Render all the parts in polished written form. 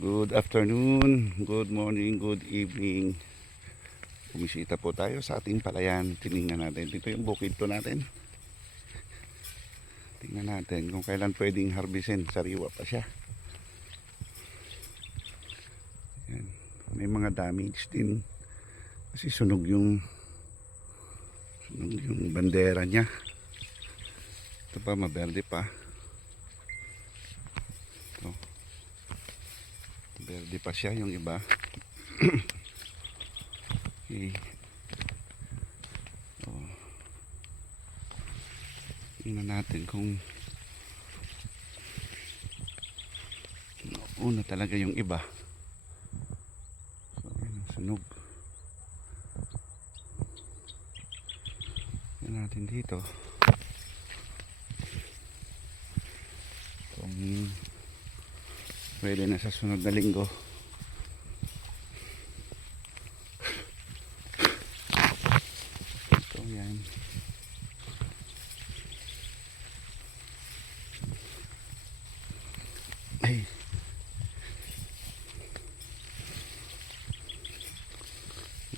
Good afternoon, good morning, good evening. Bumisita po tayo sa ating palayan. Tingnan natin. Dito yung bukid to natin. Tingnan natin kung kailan pwedeng harbisin. Sariwa pa siya. Yan. May mga damage din. Kasi sunog yung bandera niya. Ito pa, maberde pa. Ito. Berde pa siya yung iba. Okay. So, tingnan natin kung una talaga yung iba. So, yun ang sunog. Tingnan natin dito. Kung pwede na sa sunod na linggo. Ito yan. Ay.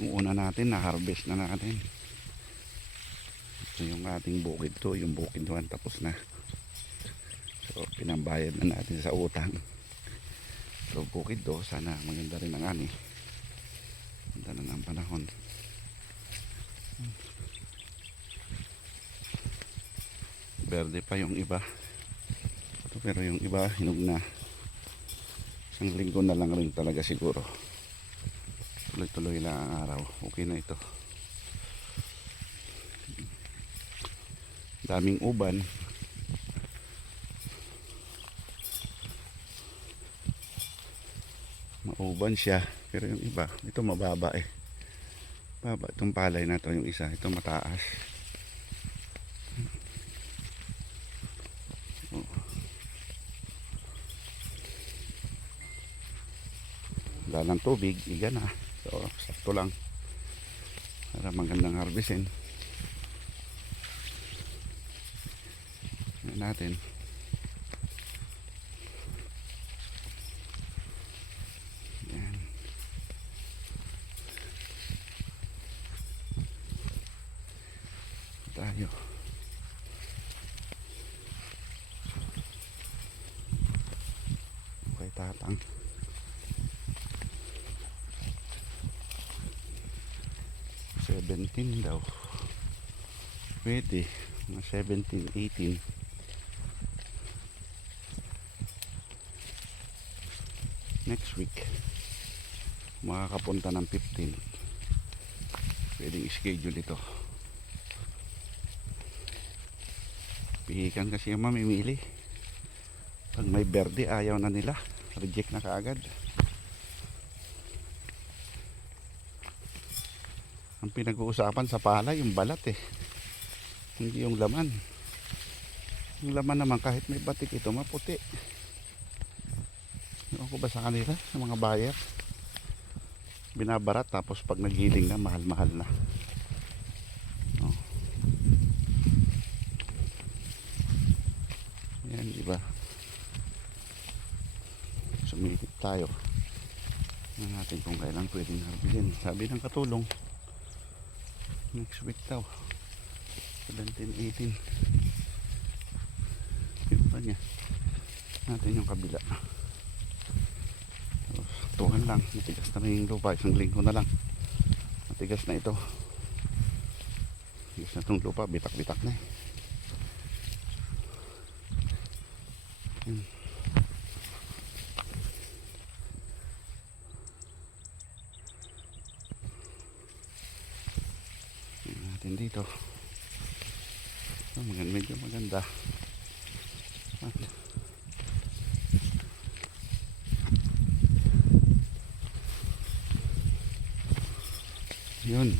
Yung una natin na-harvest na natin. Ito yung ating bukid to. Yung bukid doon tapos na. So pinambayad na natin sa utang. So bukid do, sana maganda rin ang ani. Ganda na ng panahon. Berde pa yung iba. Pero yung iba hinog na. Isang linggo na lang rin talaga siguro. Tuloy-tuloy lang ang araw. Okay na ito. Daming uban. Mauban siya. Pero yung iba, ito mababa eh. Baba itong palay na to, yung isa. Ito mataas. Wala ng tubig, iga na. So, sakto lang. Para magandang harvestin. Yan natin. Yan. Tayo. Okay, tatang. 17 daw. Pwede. Mga 17, 18. Next week. Makakapunta ng 15. Pwedeng schedule ito. Pihikan kasi yung mamimili. Pag may berde, ayaw na nila. Reject na kaagad. Ang pinag-uusapan sa palay, yung balat eh. Hindi yung laman. Yung laman naman kahit may batik ito, maputi. Ewan ko ba sa kanila, sa mga buyer. Binabarat tapos pag naghiling na, mahal-mahal na. Oh. Yan, diba? Sumilip tayo. Tingnan natin kung kailan pwedeng harbisin. Sabi ng katulong, next week daw. 17, 18. Yung pa niya. Natin yung kabila. Tuhan lang. Matigas na rin yung lupa. Isang linggo na lang. Matigas na ito. Matigas na itong lupa. Bitak-bitak na eh. Dito medyo maganda yun,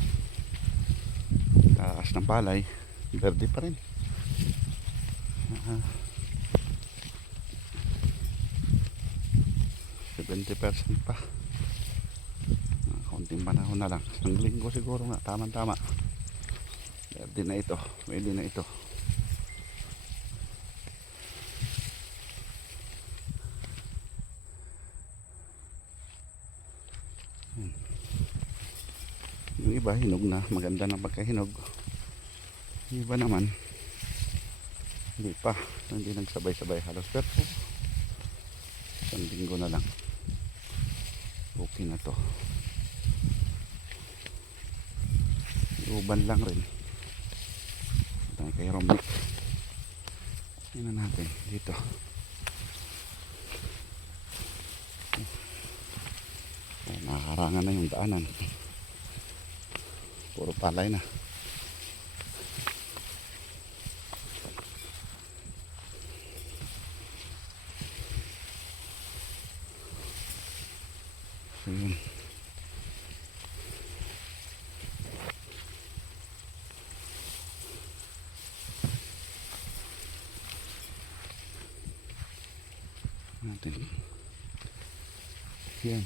taas ng palay, verde pa rin. 70% pa, kaunting panahon na lang, isang linggo siguro nga, tama-tama. Pwede na ito. Pwede na ito. Yung iba hinog na, maganda na pagkahinog. Yung iba naman hindi pa, hindi nagsabay-sabay halos, pero isang linggo na lang okay na to. Uban lang rin. Ito kay Romnick. Tingnan natin dito. Nakaharangan na yung daanan. Puro palay na. So yun. Natin. Yan.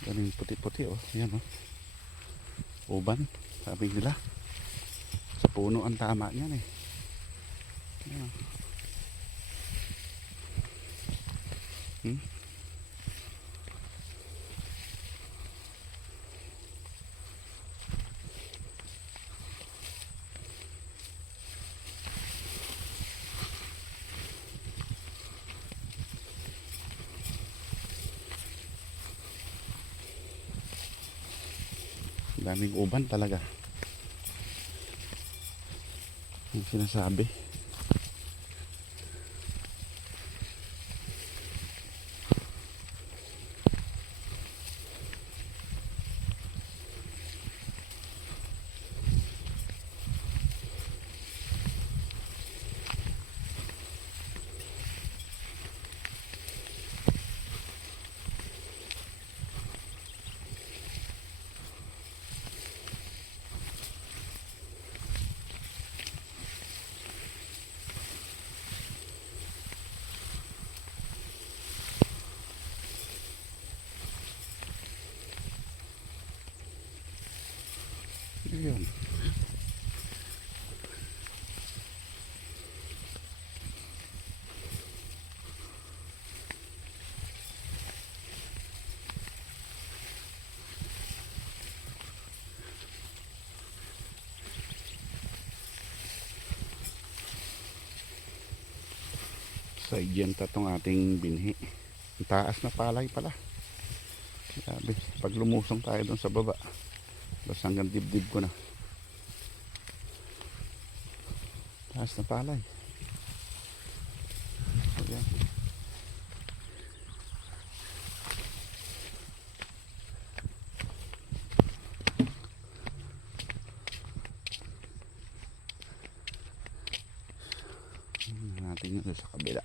Galing puti-puti oh. Yan oh. Uban. Sabi nila. Sa puno ang tama niyan eh. Yan. Daming uban talaga. Yung sinasabi. Yun. Sa idyenta tong ating binhi. Ang taas na palay pala. Sabi, pag lumusong tayo doon sa baba, basta hanggang dibdib ko na. Taas na palay. So, yan. Natin yun sa kabila.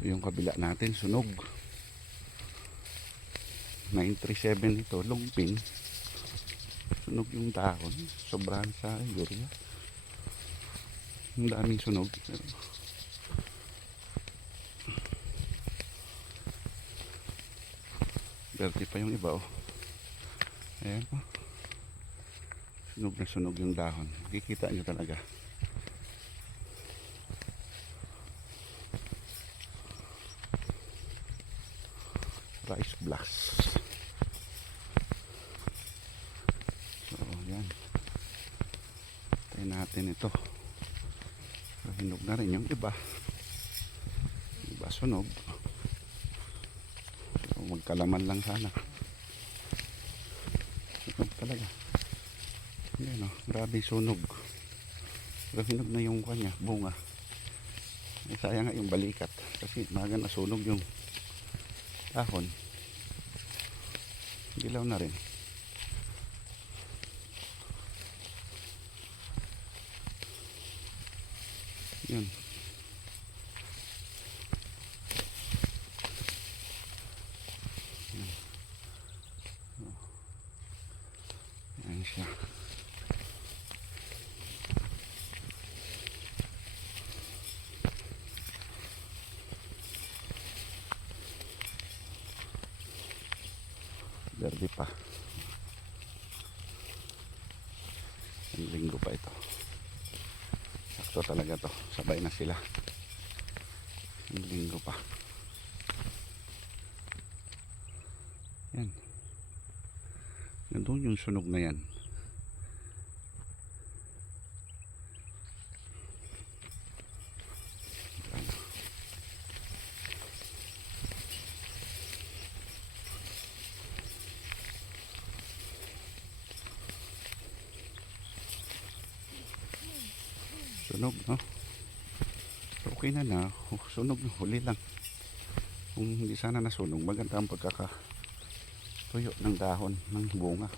Ito yung kabila natin, sunog. 937 ito, longpin. Sunog yung dahon, sobrahan sa urea. Ang daming sunog. Dirty pa yung iba oh. Ayan po. Sunog na sunog yung dahon. Kikita nyo talaga. Rice blast. So yan. Tayo natin ito. So, hinog na rin yung iba. Iba sunog. So magkalaman lang sana. Sunog talaga. Yan o. Grabe sunog. Pero hinog na yung kanya. Bunga. Ay, sayang nga yung balikat. Kasi maga na sunog yung dahon. Dilaw na rin. Yun. Yan siya. Berde pa. Ang linggo pa ito. Sakto talaga to. Sabay na sila. Ang linggo pa. Yan. Nandun yung sunog na yan. Sunog, no? Okay na. Sunog, huli lang. Kung hindi sana nasunog, maganda ang pagkakatuyo ng dahon ng bunga.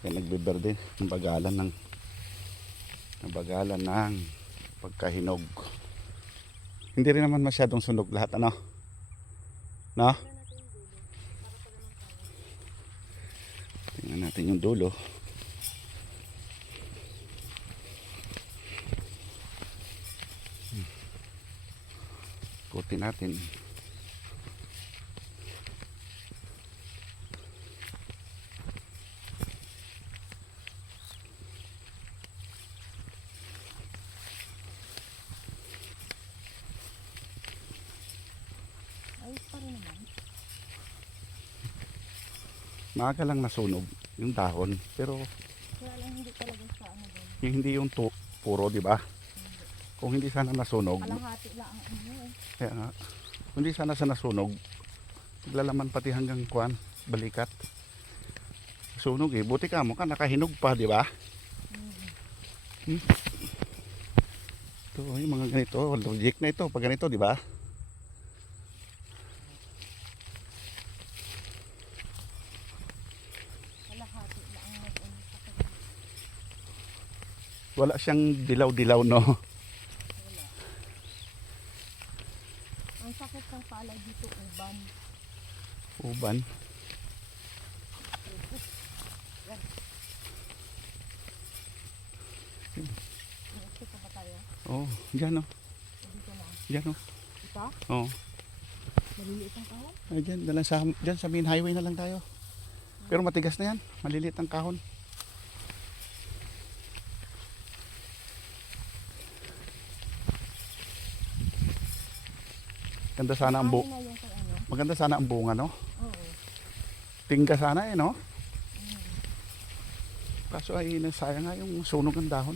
Kaya nagbiberde ng bagalan ng pagkahinog. Hindi rin naman masyadong sunog lahat, ano? No? Tingnan natin yung dulo. Ikutin natin. Ayos pa rin naman. Maaga lang nasunog yung dahon, pero Kaya lang hindi talaga sa ano doon. hindi yung puro, di ba? Kung hindi sana nasunog, Kalahati lang ang ano eh. kaya nga, kung hindi sana sa nasunog, maglalaman pati hanggang kuan, balikat. Sunog eh, buti ka mo ka, nakahinog pa, di ba? Ito, yung mga ganito, logic na ito, pag ganito, di ba? Kalahati lang ang nag-ano sa kanya. Wala siyang dilaw-dilaw, no? Wala. Ang sakit ng palay dito, uban. Uban. Iikot pa ba tayo? Oh, dyan, oh. Dito na. Dyan, oh. Ito? Oh. Maliliit ang kahon? Ay, dyan sa main highway na lang tayo. Pero matigas na yan. Maliliit ang kahon. Ganda sana ang Kain na yung kay ano? maganda sana ang bunga, no? Oo. Tingga sana eh, no? Kaso ay nasayang nga yung sunog ng dahon.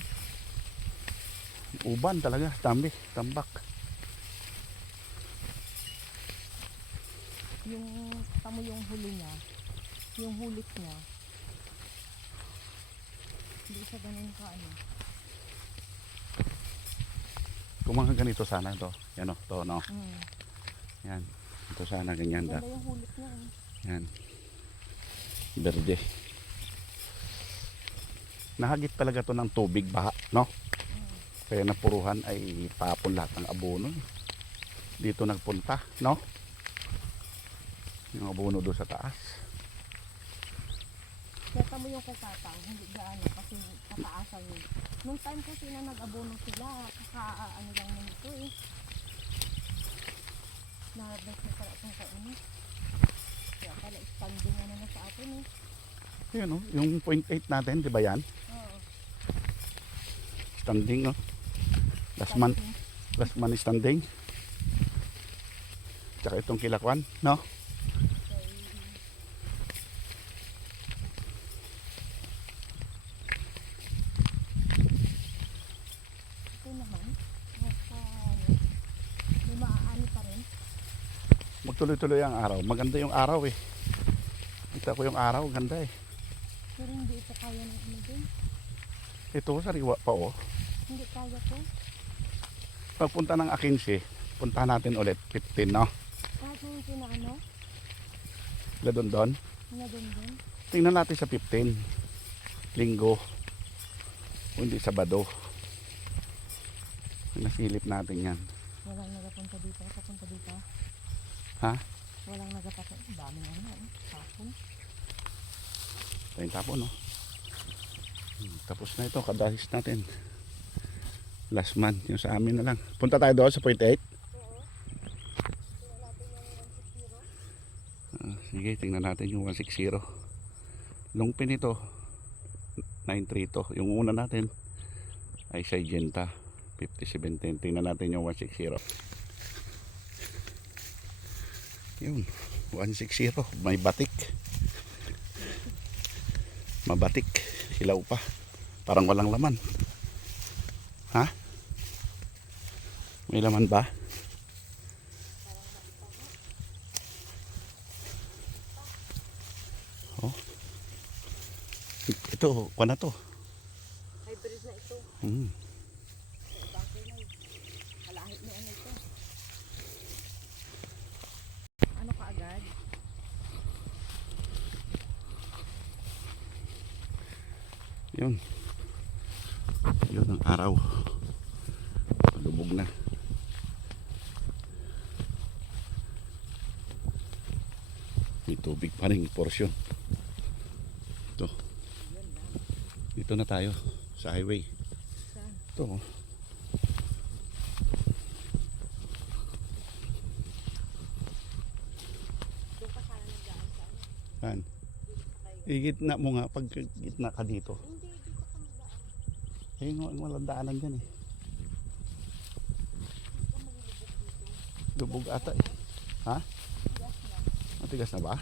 Uban talaga, tambak. Yung tamo yung huli niya, yung hulit niya, hindi siya ganun ka ano. Kung mga ganito sana to. Yan, oh, to, no? Yan. Ito sana ganyan da. Ganda yung hulit niya eh. Yan. Berde. Nahagit talaga to ng tubig, baha, no? Kaya napuruhan ay tapon lahat ng abono. Dito nagpunta, no? Yung abono doon sa taas. Kaya tamo yung kay Tatang, hindi gaano kasi kataasan yun. Nung time kasi na nag-abono sila, ano lang nung ito eh. Na-harvest na pala itong kain eh. Kaya pala standing ano na sa atin eh. Yan, no? Yung 0.8 natin, di ba yan? Oo. Standing, no? Last man standing. Tsaka itong kilakwan, no? Ito naman, nasa may maaani pa rin. Magtuloy-tuloy ang araw. Maganda yung araw eh. Kita ko yung araw, ganda eh. Pero hindi ito kaya ng ano din. Ito, sariwa pa oh. Hindi kaya to. Pagpunta ng Akinsi, punta natin ulit 15, no? Kahit na yung pinaano, Ladondon. na din. Tingnan natin sa 15. Linggo. O hindi Sabado. Nasilip natin yan. Walang nagapunta dito, papunta dito. Ha? Walang nagapunta. Ang dami na naman. Tapon. Tayong tapon, no? Tapos na ito, kadahis natin. Last month, yung sa amin na lang. Punta tayo doon sa 0.8. Oo. Tingnan natin yung 160. Sige. Sige, tingnan natin yung 160. Long pin ito, 932. Yung una natin ay Syngenta 5710. Tingnan natin yung 160. Yun, 160. May batik. Mabatik. Hilaw pa. Parang walang laman. Ha? May laman ba? Oh. Ito, kuha na to. Hybrid na ito. Hmm. Bakit na kalahit na ano ito. Ano ka agad? Yun. Yun ang araw. Lubog na. May tubig pa rin portion. Ito. Dito na tayo sa highway. Saan? Ito. Oh. Doon ka sana nagdaan sa ano? Saan? Gitna mo nga pag gitna ka dito. Hindi, dito ka magdaan. Ayun nga ang walang daanan dyan eh. Dito malulubog dito. Lubog ata eh. Ha? Gas na. Matigas na ba?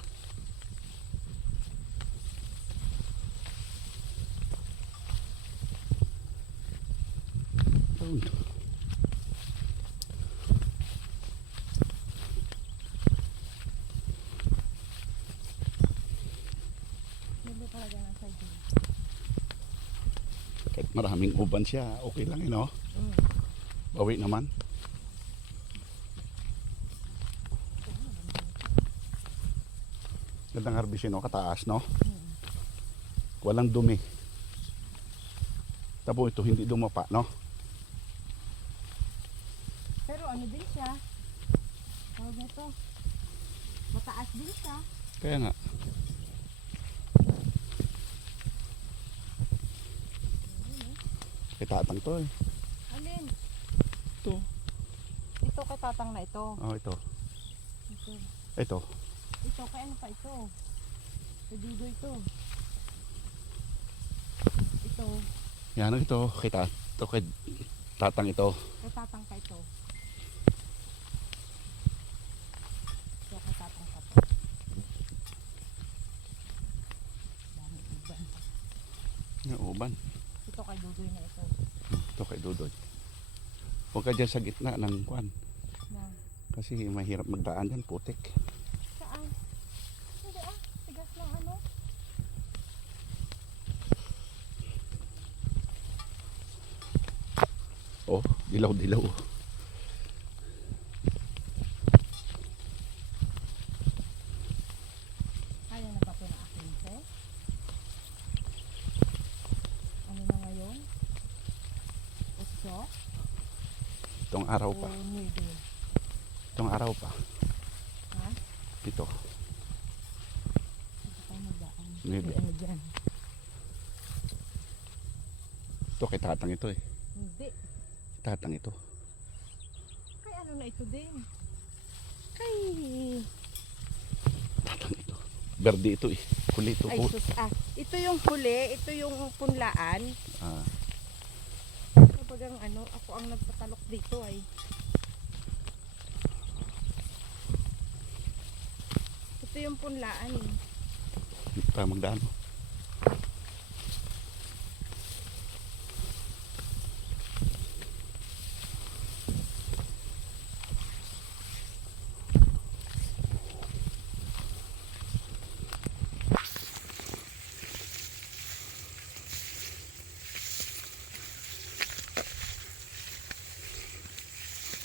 Yun. Hindi talaga ng sardine. Kahit maraming uban siya, okay lang yun, no? Mm. Bawi naman. Gandang harvest yun, no? Kataas, no? Mm. Walang dumi. Tabo ito, hindi dumapa, no? Pero ano din siya? Tawag nito. Mataas din siya. Kaya nga. Kay tatang to eh. Alin? Ito. Ito kay tatang na ito. Oh, ito. Ito. Ito. Ito kay ano pa ito? Kay Dudo ito. Ito. Yan ito. Kay tatang ito. Kay tatang pa ito. Ito kay tatang pa to. Dami iban. Yung uban. Ito kay Dudoy na ito. Ito kay Dudoy. Huwag ka dyan sa gitna ng kwan. Yan. Kasi mahirap magdaan dyan, putik. Saan? Hindi ah. Tigas lang ano. Oh, dilaw-dilaw. Kaya na ba ito na akin, te? Ano na ngayon? Utso? Itong araw pa. O nudo? Itong araw pa. Ha? Ito. Ito tayo magdaan. Nudo. May ano dyan? Ito kay tatang ito eh. Hindi. Tatang ito. Kay ano na ito din? Kay... Tatang ito. Berde ito eh. Huli ito. Ay sus ah. Ito yung huli. Ito yung punlaan. Ah, Kapag ang ano, ako ang nagpatalok dito ay. Ito yung punlaan eh. dito tayo magdaan.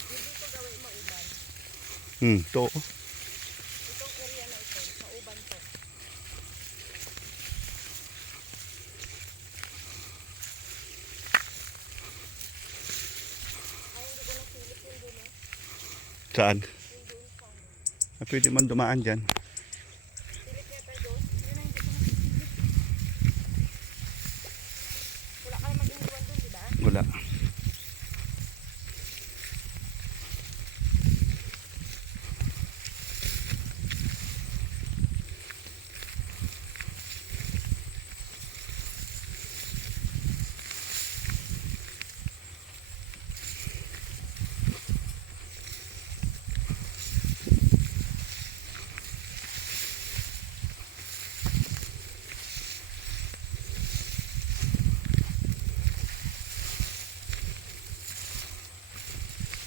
Dito gawin mauban. Ito. Itong area na ito, mauban to. Ay, hindi ko nasilip yun doon eh. Saan? Yung doon sa ano. Ah, pwede man dumaan dyan. Silip niya tayo doon. Yun ang hindi ko nasilip. Wala ka naman iniwan doon, di ba? Wala.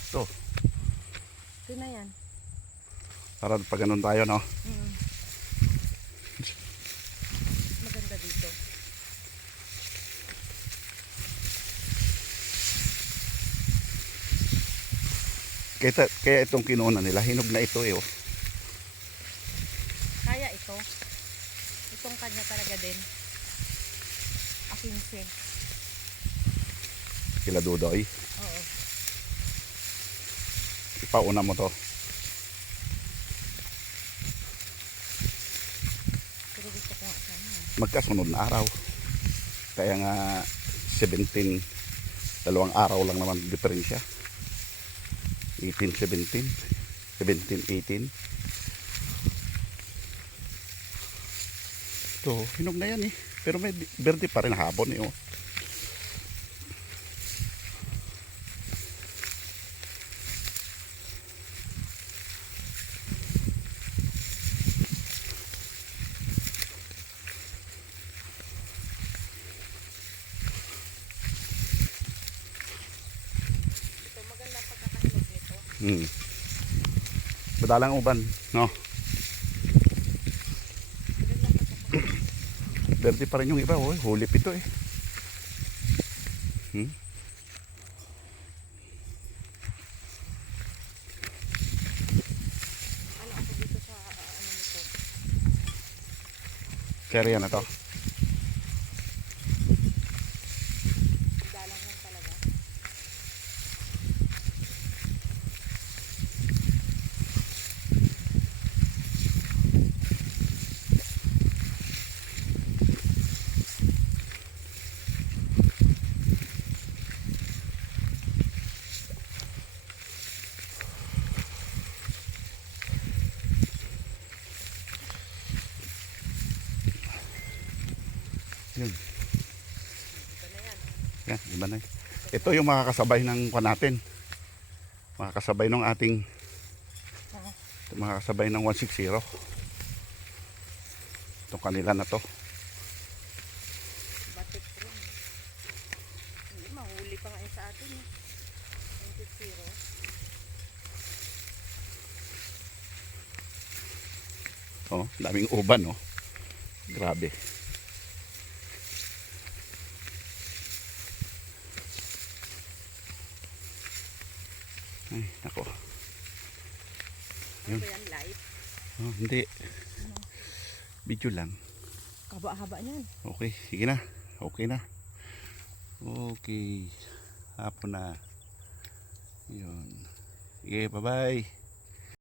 Ito. Ito na yan. Para pag ganun tayo, no? Mm. Maganda dito. Kaya itong kinunan nila, hinog na ito eh. Oh. Kaya ito. Itong kanya talaga din. A15. Kila Dudoy. Oo. Ipauna mo to. Pero gusto ko nga sana. Magkasunod na araw. Kaya nga 17, dalawang araw lang naman diferensya. 18, 17, 17, 18. Ito, hinog na yan eh. Pero may berde pa rin hapon eh. Oh. Ito maganda pagkakahinog nito. Madalang uban, no? Maganda pagkakahinog. Berde pa rin yung iba, oh. Hulip ito eh. Ano ako dito sa ano nito. Kaya yan na to. Dalang lang talaga. Yun. Ito na yan. Yan, iba na. Ito yung makakasabay ng kwa natin. Makakasabay ng ating makakasabay ng 160. Itong kanila na to. Batik rin. Hindi, mahuli pa nga yun sa atin eh. 160. Oh, daming uban, oh. Grabe. Ay, nako. Ano ba yan? Live? Oh, hindi. Video lang. Kaba-haba niyan. Okay, sige na. Okay na. Okay. Hapon na. Yun. Sige, bye-bye.